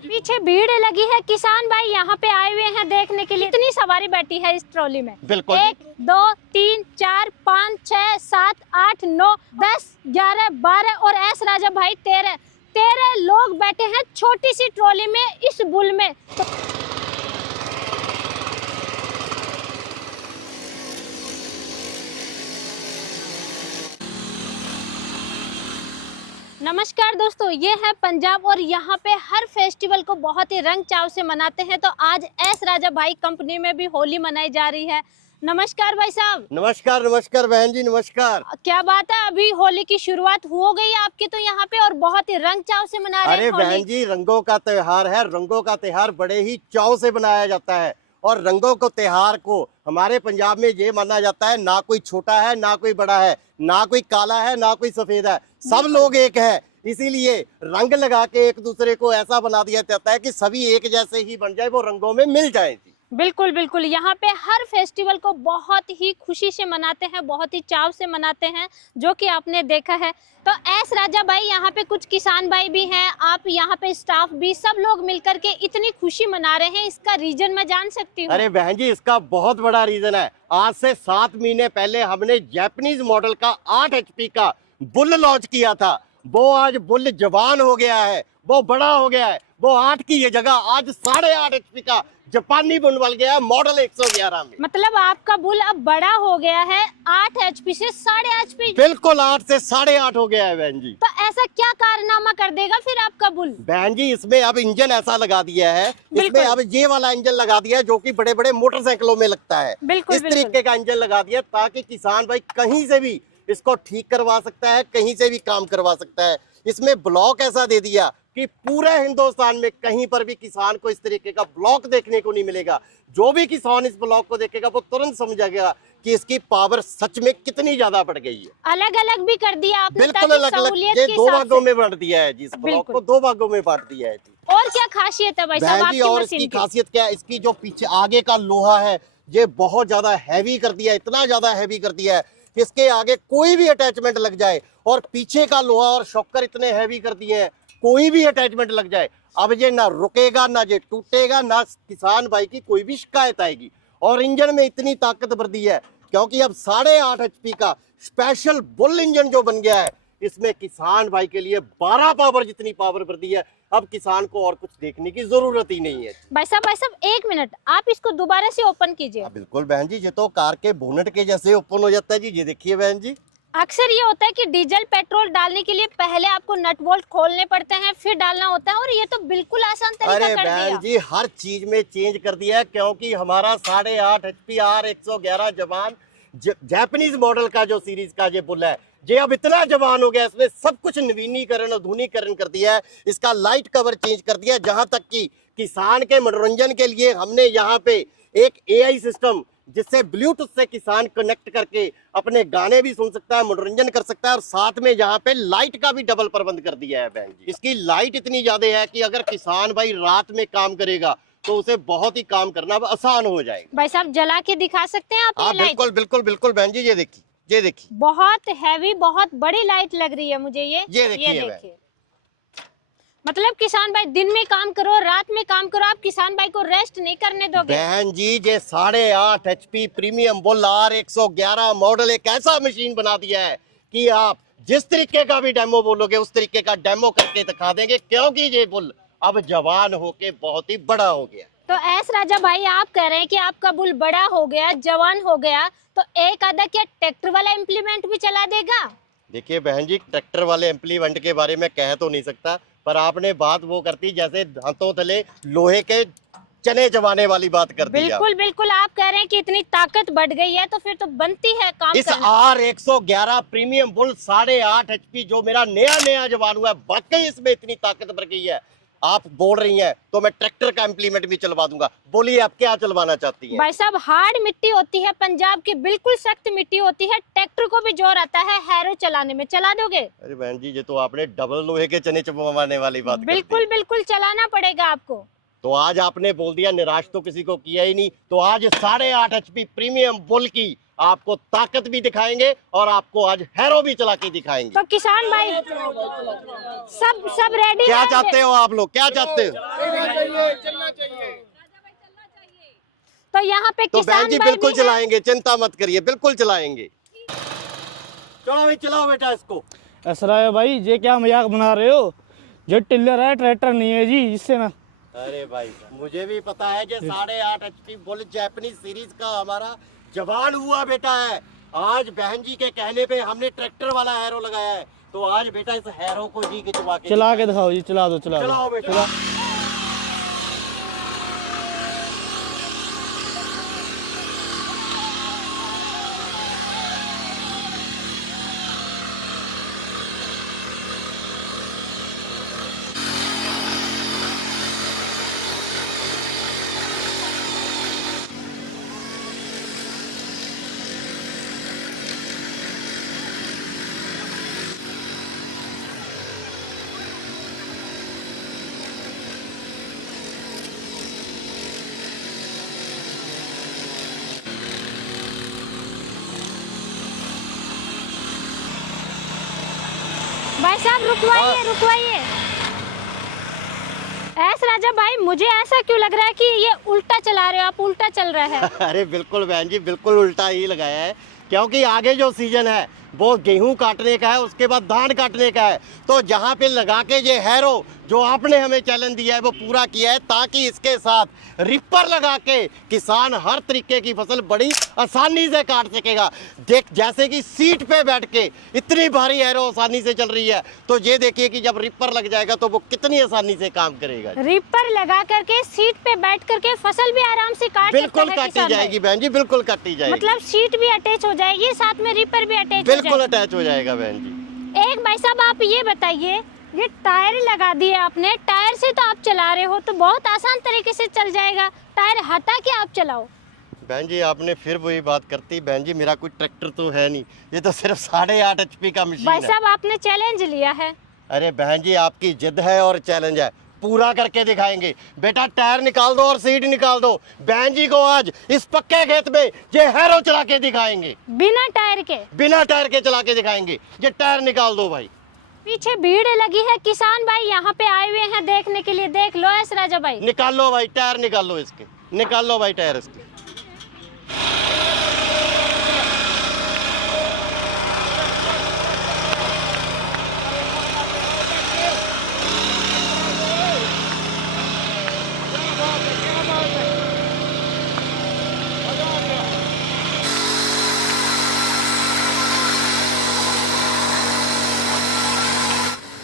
पीछे भीड़ लगी है, किसान भाई यहाँ पे आए हुए हैं देखने के लिए। इतनी सवारी बैठी है इस ट्रॉली में। बिल्कुल। 1 2 3 4 5 6 7 8 9 10 11 12 और एस राजा भाई 13 लोग बैठे हैं छोटी सी ट्रॉली में इस बुल में। नमस्कार दोस्तों, ये है पंजाब और यहाँ पे हर फेस्टिवल को बहुत ही रंग चाव से मनाते हैं। तो आज एस राजा भाई कंपनी में भी होली मनाई जा रही है। नमस्कार भाई साहब। नमस्कार नमस्कार बहन जी, नमस्कार। क्या बात है, अभी होली की शुरुआत हो गई है आपकी तो यहाँ पे और बहुत ही रंग चाव से मना रहे हैं। अरे बहन जी, रंगों का त्योहार है। रंगों का त्योहार बड़े ही चाव से मनाया जाता है और रंगों को त्योहार को हमारे पंजाब में ये माना जाता है, ना कोई छोटा है ना कोई बड़ा है, ना कोई काला है ना कोई सफेद है, सब लोग एक है। इसीलिए रंग लगा के एक दूसरे को ऐसा बना दिया जाता है कि सभी एक जैसे ही बन जाए, वो रंगों में मिल जाए। बिल्कुल बिल्कुल, यहाँ पे हर फेस्टिवल को बहुत ही खुशी से मनाते हैं, बहुत ही चाव से मनाते हैं, जो कि आपने देखा है। तो एस राजा भाई, यहाँ पे कुछ किसान भाई भी हैं, आप यहाँ पे स्टाफ भी, सब लोग मिलकर के इतनी खुशी मना रहे हैं, इसका रीजन मैं जान सकती हूँ? अरे बहन जी, इसका बहुत बड़ा रीजन है। आज से 7 महीने पहले हमने जैपनीज मॉडल का 8 HP का बुल लॉन्च किया था। वो आज बुल जवान हो गया है, वो बड़ा हो गया है। वो 8 की ये जगह आज 8.5 HP का जापानी बुल बन गया है मॉडल 111 में। मतलब आपका बुल अब बड़ा हो गया है, 8 HP से 8.5 HP। बिल्कुल, 8 से 8.5 हो गया है बहन जी। तो ऐसा क्या कारनामा कर देगा फिर आपका बुल? बहन जी, इसमें अब इंजन ऐसा लगा दिया है, इसमें अब ये वाला इंजन लगा दिया है जो कि बड़े बड़े मोटरसाइकिलों में लगता है। इस तरीके का इंजन लगा दिया ताकि किसान भाई कहीं से भी इसको ठीक करवा सकता है, कहीं से भी काम करवा सकता है। इसमें ब्लॉक ऐसा दे दिया कि पूरे हिंदुस्तान में कहीं पर भी किसान को इस तरीके का ब्लॉक देखने को नहीं मिलेगा। जो भी किसान इस ब्लॉक को देखेगा वो तुरंत समझेगा कि इसकी पावर सच में कितनी ज्यादा बढ़ गई है। अलग अलग भी कर दिया आपने? बिल्कुल अलग अलग, ये 2 भागों में बांट दिया है जी। इस ब्लॉक को 2 भागों में बांट दिया है जी। और क्या खासियत है भाई साहब आपकी और मशीन इसकी की? खासियत क्या है, इसकी जो पीछे आगे का लोहा है ये बहुत ज्यादा हैवी कर दिया है, इतना ज्यादा हैवी कर दिया है कि इसके आगे कोई भी अटैचमेंट लग जाए, और पीछे का लोहा और शॉकर इतने हैवी कर दिए हैं, कोई भी अटैचमेंट लग जाए अब ये ना रुकेगा, ना ये टूटेगा, ना किसान भाई की कोई भी शिकायत आएगी। और इंजन में इतनी ताकत भर दी है क्योंकि अब 8.5 HP का स्पेशल बुल इंजन जो बन गया है, इसमें किसान भाई के लिए 12 पावर जितनी पावर भर दी है। अब किसान को और कुछ देखने की जरूरत ही नहीं है। भाई साहब 1 मिनट, आप इसको दोबारा से ओपन कीजिए। बिल्कुल बहन जी, ये तो कार के बोनट के जैसे ओपन हो जाता है जी। ये देखिए बहन जी, अक्सर ये होता है कि डीजल पेट्रोल डालने के लिए पहले आपको नट बोल्ट खोलने पड़ते हैं, फिर डालना होता है, और ये तो बिल्कुल आसान तरीका कर दिया। अरे बहन जी, हर चीज में चेंज कर दिया है क्योंकि हमारा 8.5 HP R111 जवान जापानीज मॉडल का जो सीरीज का ये बुल है, ये अब इतना जवान हो गया, इसमें सब कुछ नवीनीकरण आधुनिकीकरण कर दिया है। इसका लाइट कवर चेंज कर दिया है, जहां तक कि किसान के मनोरंजन के लिए हमने यहाँ पे एक AI सिस्टम, जिससे ब्लूटूथ से किसान कनेक्ट करके अपने गाने भी सुन सकता है, मनोरंजन कर सकता है, और साथ में यहाँ पे लाइट का भी डबल प्रबंध कर दिया है बहन जी। इसकी लाइट इतनी ज्यादा है कि अगर किसान भाई रात में काम करेगा तो उसे बहुत ही काम करना आसान हो जाएगा। भाई साहब जला के दिखा सकते हैं आप ये लाइट? बिल्कुल बिल्कुल बिल्कुल बहन जी, ये देखिए बहुत हैवी, बहुत बड़ी लाइट लग रही है मुझे ये देखिए। मतलब किसान भाई दिन में काम करो, रात में काम करो, आप किसान भाई को रेस्ट नहीं करने दोगे? बहन जी, ये 8.5 HP premium bull R111 model एक ऐसा मशीन बना दिया है कि आप जिस तरीके का भी डेमो बोलोगे उस तरीके का डेमो करके दिखा देंगे, क्योंकि ये बुल अब जवान होके बहुत ही बड़ा हो गया। तो एस राजा भाई, आप कह रहे हैं कि आपका बुल बड़ा हो गया, जवान हो गया, तो एक आधा क्या ट्रैक्टर वाला इम्प्लीमेंट भी चला देगा? देखिए बहन जी, ट्रैक्टर वाले इम्प्लीमेंट के बारे में कह तो नहीं सकता, पर आपने बात वो करती जैसे हाथों तले लोहे के चने जमाने वाली बात कर दी। बिल्कुल बिल्कुल, आप कह रहे हैं कि इतनी ताकत बढ़ गई है तो फिर तो बनती है काम इस R111 प्रीमियम बुल 8.5 HP जो मेरा नया जवान हुआ है, वाकई इसमें इतनी ताकत बढ़ गई है। आप बोल रही हैं तो मैं ट्रैक्टर का इम्प्लीमेंट भी चलवा दूंगा। बोलिए आप क्या चलवाना चाहती हैं? भाई साहब हार्ड मिट्टी होती है पंजाब की, बिल्कुल सख्त मिट्टी होती है, ट्रैक्टर को भी जोर आता है हैरो चलाने में, चला दोगे? अरे बहन जी, ये तो आपने डबल लोहे के चने चबाने वाली बात बिल्कुल बिल्कुल चलाना पड़ेगा आपको। तो आज आपने बोल दिया, निराश तो किसी को किया ही नहीं। तो आज 8.5 HP प्रीमियम बुल की आपको ताकत भी दिखाएंगे और आपको आज हैरो भी चला के दिखाएंगे। तो किसान भाई सब रेडी? क्या चाहते हो आप लोग, क्या चाहते हो? तो यहाँ पे तो किसान बहन जी भाई बिल्कुल भी हैं। चलाएंगे, चिंता मत करिए, बिल्कुल चलाएंगे। चलो भाई चलाओ बेटा इसको। ऐसा है भाई, ये क्या मजाक बना रहे हो? ये टिल्लर है, ट्रैक्टर नहीं है जी, इससे ना। अरे भाई मुझे भी पता है कि 8.5 HP बुल जैपनीज सीरीज का हमारा जवान हुआ बेटा है। आज बहन जी के कहने पे हमने ट्रैक्टर वाला हैरो लगाया है, तो आज बेटा इस हैरो को जी खिंचवा के चला के दिखाओ जी, चला दो, चला दो। चलाओ बेटा। भाई साहब रुकवाइए रुकवाइए। ऐस राजा भाई, मुझे ऐसा क्यों लग रहा है कि ये उल्टा चला रहे हो आप, उल्टा चल रहा है। अरे बिल्कुल बहन जी, बिल्कुल उल्टा ही लगाया है, क्योंकि आगे जो सीजन है वो गेहूं काटने का है, उसके बाद धान काटने का है। तो जहां पे लगा के ये हैरो जो आपने हमें चैलेंज दिया है वो पूरा किया है, ताकि इसके साथ रिपर लगा के किसान हर तरीके की फसल बड़ी आसानी से काट सकेगा। देख जैसे कि सीट पे बैठ के इतनी भारी हैरो आसानी से चल रही है, तो ये देखिए कि जब रिपर लग जाएगा तो वो कितनी आसानी से काम करेगा। रिपर लगा करके सीट पे बैठ करके फसल भी आराम से काट बिल्कुल सकता है काटी किसान भाई। जाएगी बहन जी, बिल्कुल काटी जाएगी, मतलब सीट भी अटैच हो जाएगी, साथ में रिपर भी अटैच हो बिल्कुल जाएगी। अटैच हो जाएगा बहन जी। एक भाई साहब आप ये बताइए, ये टायर लगा दिए आपने, टायर से तो आप चला रहे हो तो बहुत आसान तरीके से चल जाएगा, टायर हटा के आप चलाओ। बहन जी आपने फिर वही बात करती। बहन जी मेरा कोई ट्रैक्टर तो है नहीं, ये तो सिर्फ 8.5 HP का मशीन भाई है। साहब आपने चैलेंज लिया है। अरे बहन जी आपकी जिद है और चैलेंज है, पूरा करके दिखाएंगे। बेटा टायर निकाल दो और सीट निकाल दो, बहन जी को आज इस पक्के खेत में ये हैरो चला के दिखाएंगे, बिना टायर के। बिना टायर के चला के दिखाएंगे। ये टायर निकाल दो भाई। पीछे भीड़ लगी है, किसान भाई यहाँ पे आए हुए हैं देखने के लिए। देख लो ऐस राजा भाई, निकाल लो भाई टायर, निकाल लो इसके, निकाल लो भाई टायर इसके।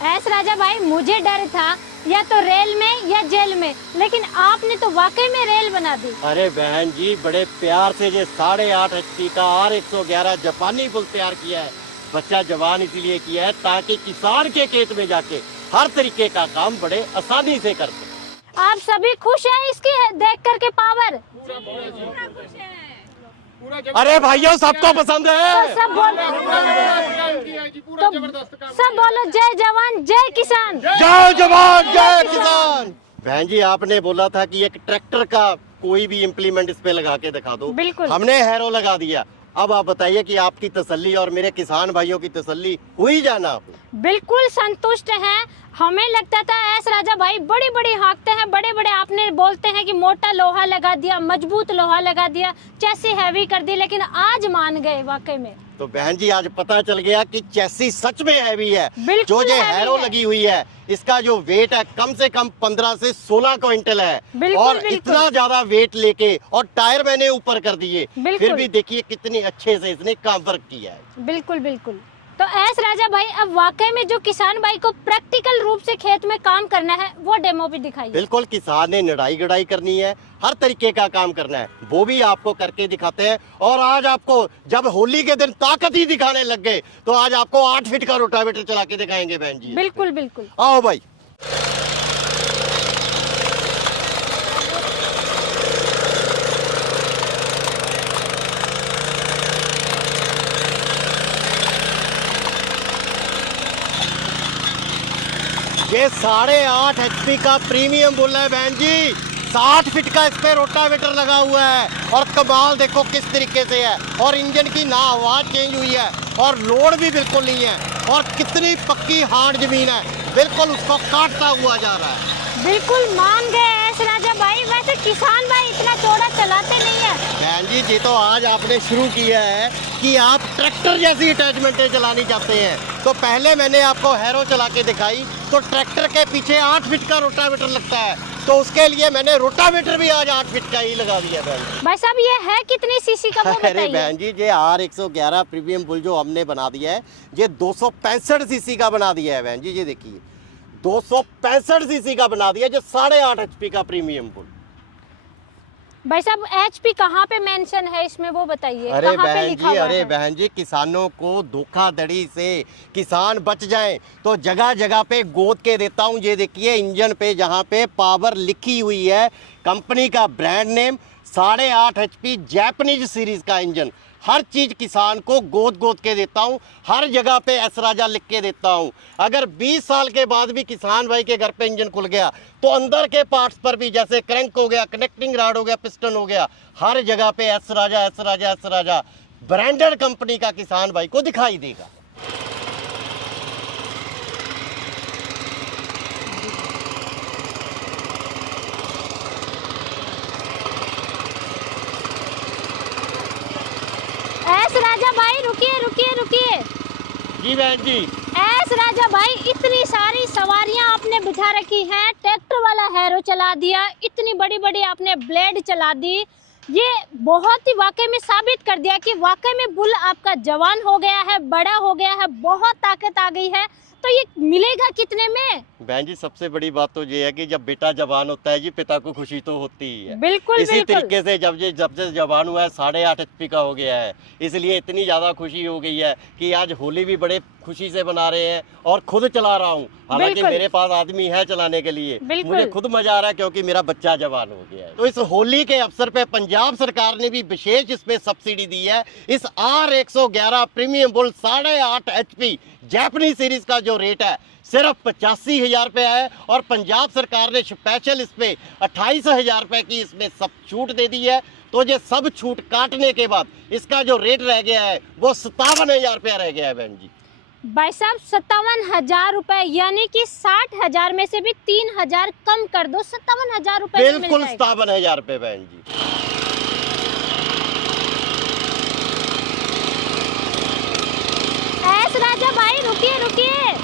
ऐस राजा भाई मुझे डर था या तो रेल में या जेल में, लेकिन आपने तो वाकई में रेल बना दी। अरे बहन जी बड़े प्यार से ये 8.5 HP का R111 जापानी बुल तैयार किया है। बच्चा जवान इसीलिए किया है ताकि किसान के खेत में जाके हर तरीके का काम बड़े आसानी से कर सके। आप सभी खुश हैं इसकी देख करके पावर? अरे भाइयों सबको पसंद तो है। सब बोलो जय जवान जय किसान। जय जवान जय किसान। बहन जी आपने बोला था कि एक ट्रैक्टर का कोई भी इम्प्लीमेंट इस पे लगा के दिखा दो, बिल्कुल। हमने हैरो लगा दिया। अब आप बताइए कि आपकी तसल्ली और मेरे किसान भाइयों की तसल्ली हुई जाना आप? बिल्कुल संतुष्ट हैं। हमें लगता था ऐस राजा भाई बड़ी बड़ी हाँकते हैं, बड़े बड़े आपने बोलते हैं कि मोटा लोहा लगा दिया, मजबूत लोहा लगा दिया, चैसी हैवी कर दी, लेकिन आज मान गए वाकई में। तो बहन जी आज पता चल गया कि चैसी सच में हैवी है। बिल्कुल जो ये हैवी हैरो है। लगी हुई है, इसका जो वेट है कम से कम 15 से 16 क्विंटल है। बिल्कुल, और बिल्कुल। इतना ज्यादा वेट लेके और टायर मैंने ऊपर कर दिए, बिल्कुल। फिर भी देखिए कितनी अच्छे से इसने काम वर्क किया है। बिल्कुल बिल्कुल। तो ऐस राजा भाई अब वाकई में जो किसान भाई को प्रैक्टिकल रूप से खेत में काम करना है वो डेमो भी दिखाइए। बिल्कुल, किसान ने निराई गुड़ाई करनी है, हर तरीके का काम करना है, वो भी आपको करके दिखाते हैं। और आज आपको जब होली के दिन ताकत ही दिखाने लग गए, तो आज आपको 8 फीट का रोटावेटर चला के दिखाएंगे बहन जी। बिल्कुल बिल्कुल। आओ भाई। ये 8.5 HP का प्रीमियम बुल है बहन जी। 60 फीट का इस पे रोटावेटर लगा हुआ है, और कमाल देखो किस तरीके से है, और इंजन की ना आवाज चेंज हुई है, और लोड भी बिल्कुल नहीं है, और कितनी पक्की हार्ड जमीन है, बिल्कुल उसको काटता हुआ जा रहा है। बिल्कुल मान गए ऐस किसान भाई इतना चौड़ा चलाते नहीं है। बहन जी ये तो आज आपने शुरू किया है कि आप ट्रैक्टर जैसी अटैचमेंटें चलानी चाहते हैं। तो पहले मैंने आपको हैरो चला के दिखाई, तो ट्रैक्टर के पीछे 8 फीट का रोटावेटर लगता है, तो उसके लिए मैंने रोटावेटर भी आज 8 फीट का ही लगा दिया बहन। भाई साहब ये है कितनी सीसी का वो अरे बताइए। बहन जी ये R111 प्रीमियम बुल जो हमने बना दिया है, ये 265 सीसी का बना दिया है बहन जी। ये देखिए 265 सीसी का बना दिया, जो 8.5 HP का प्रीमियम बुल। भाई साहब HP कहाँ पे मेंशन है इसमें वो बताइए। अरे कहाँ पे बहन लिखा जी, हुआ अरे है? बहन जी, किसानों को धोखाधड़ी से किसान बच जाएं तो जगह जगह पे गोद के देता हूं। ये देखिए इंजन पे जहां पे पावर लिखी हुई है, कंपनी का brand name, 8.5 HP Japanese series का इंजन, हर चीज किसान को गोद गोद के देता हूं। हर जगह पे एस राजा लिख के देता हूं। अगर 20 साल के बाद भी किसान भाई के घर पे इंजन खुल गया तो अंदर के पार्ट्स पर भी, जैसे क्रैंक हो गया, कनेक्टिंग रॉड हो गया, पिस्टन हो गया, हर जगह पे एस राजा एस राजा एस राजा ब्रांडेड कंपनी का किसान भाई को दिखाई देगा। एस राजा भाई रुकिए रुकिए रुकिए। जी बहन जी। एस राजा भाई इतनी सारी सवारियां आपने बिठा रखी हैं, ट्रैक्टर वाला हैरो चला दिया, इतनी बड़ी बड़ी आपने ब्लेड चला दी, ये बहुत ही वाकई में साबित कर दिया कि वाकई में बुल आपका जवान हो गया है, बड़ा हो गया है, बहुत ताकत आ गई है। तो ये मिलेगा कितने में? बहन जी सबसे बड़ी बात तो ये है कि जब बेटा जवान होता है जी, पिता को खुशी तो होती ही है। बिल्कुल इसी बिल्कुल। तरीके से जब से जवान हुआ है 8.5 HP का हो गया है, इसलिए इतनी ज़्यादा खुशी हो गई है कि आज होली भी बड़े खुशी से बना रहे हैं और खुद चला रहा हूँ। हालांकि बिल्कुल। मेरे पास आदमी है चलाने के लिए, बिल्कुल। मुझे खुद मजा आ रहा है क्योंकि मेरा बच्चा जवान हो गया है। तो इस होली के अवसर पे पंजाब सरकार ने भी विशेष इसमें सब्सिडी दी है। इस R111 premium bull 8.5 HP Japanese series का जो रेट है सिर्फ 85,000 रुपये है, और पंजाब सरकार ने स्पेशल इस पे 28,000 रुपये की इसमें सब छूट दे दी है। तो ये सब छूट काटने के बाद इसका जो रेट रह गया है वो 57,000 रुपया रह गया है बहन जी। भाई साहब 57,000 रुपए, यानी कि 60,000 में से भी 3,000 कम कर दो, 57,000 रुपए में मिल बिल्कुल जाएगा। 57,000 रुपये बहन जी। एस राजा भाई रुकिए रुकिए।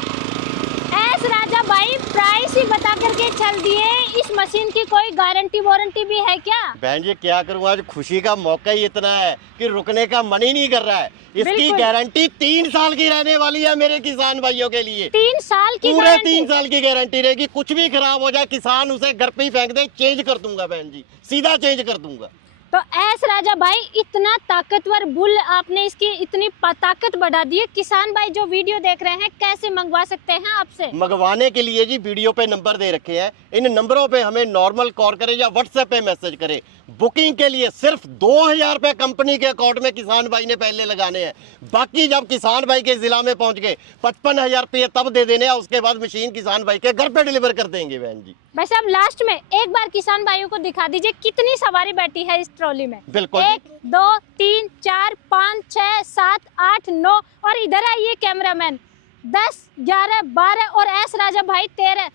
एस राजा भाई प्राइस ही बता करके चल दिए, इस मशीन की कोई गारंटी वारंटी भी है क्या? बहन जी क्या करूँ, आज खुशी का मौका ही इतना है कि रुकने का मन ही नहीं कर रहा है। इसकी बिल्कुल। गारंटी 3 साल की रहने वाली है मेरे किसान भाइयों के लिए। 3 साल की पूरे गारंटी? 3 साल की गारंटी रहेगी। कुछ भी खराब हो जाए किसान उसे घर पे ही फेंक दे, चेंज कर दूंगा बहन जी, सीधा चेंज कर दूंगा। तो एस राजा भाई इतना ताकतवर बुल आपने इसकी इतनी ताकत बढ़ा दी है। किसान भाई जो वीडियो देख रहे हैं कैसे मंगवा सकते हैं आपसे? मंगवाने के लिए जी वीडियो पे नंबर दे रखे हैं, इन नंबरों पे हमें नॉर्मल कॉल करें या व्हाट्सएप पे मैसेज करें। बुकिंग के लिए सिर्फ 2,000 रुपये कंपनी के अकाउंट में किसान भाई ने पहले लगाने हैं। बाकी जब किसान भाई के जिला में पहुंच गए 55,000 रुपये तब दे देने हैं। उसके बाद मशीन किसान भाई के घर पे डिलीवर कर देंगे बहन जी। भाई साहब लास्ट में एक बार किसान भाइयों को दिखा दीजिए कितनी सवारी बैठी है इस ट्रॉली में। बिल्कुल। 1 2 3 4 5 6 7 8 9 और इधर आइए कैमरामैन, 10 11 12 और एस राजा भाई 13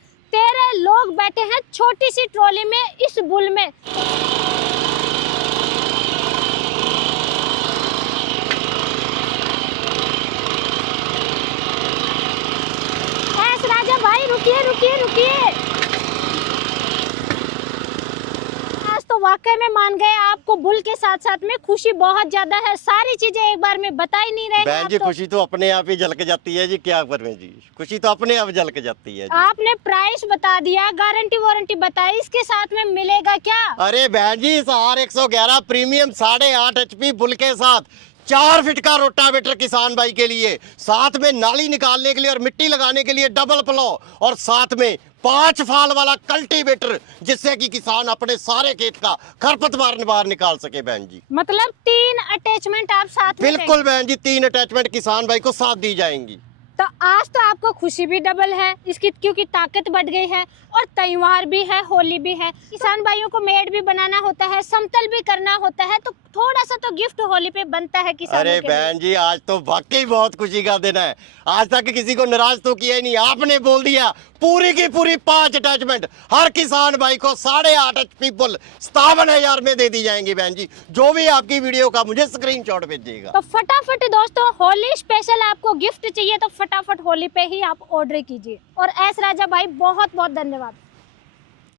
लोग बैठे हैं छोटी सी ट्रॉली में, इस बुल में। एस राजा भाई रुकिए रुकिए रुकिए। आज तो वाकई में मान गए, आपको बुल के साथ साथ में खुशी बहुत ज्यादा है। सारी चीजें एक बार में बता ही नहीं रहे हैं बहन जी। आप तो। खुशी तो अपने आप ही झलक जाती है जी, क्या करें जी, खुशी तो अपने आप झलक जाती है जी। आपने प्राइस बता दिया, गारंटी वारंटी बताई, इसके साथ में मिलेगा क्या? अरे बहन जी इस R111 प्रीमियम 8.5 HP बुल के साथ 4 फीट का रोटावेटर किसान भाई के लिए, साथ में नाली निकालने के लिए और मिट्टी लगाने के लिए डबल प्लो, और साथ में 5 फाल वाला कल्टीवेटर, जिससे कि किसान अपने सारे खेत का खरपतवार बाहर निकाल सके बहन जी। मतलब 3 अटैचमेंट आप साथ में बिल्कुल बहन जी, 3 अटैचमेंट किसान भाई को साथ दी जाएंगी। तो आज तो आपको खुशी भी डबल है इसकी, क्योंकि ताकत बढ़ गई है और त्योहार भी है, होली भी है। किसान भाइयों को मेड़ भी बनाना होता है, समतल भी करना होता है, तो थोड़ा सा तो गिफ्ट होली पे बनता है किसानों अरे के लिए। बहन जी, आज तो वाकई बहुत खुशी का दिन है। आज तक किसी को नाराज तो किया ही नहीं, आपने बोल दिया पूरी की पूरी 5 अटैचमेंट हर किसान भाई को 8.5 HP फुल 57,000 में दे दी जाएंगी। बहन जी, जो भी आपकी वीडियो का मुझे स्क्रीनशॉट भेजिएगा। तो फटाफट दोस्तों, होली स्पेशल आपको गिफ्ट चाहिए तो फटाफट होली पे ही आप ऑर्डर कीजिए। और एस राजा भाई बहुत बहुत धन्यवाद।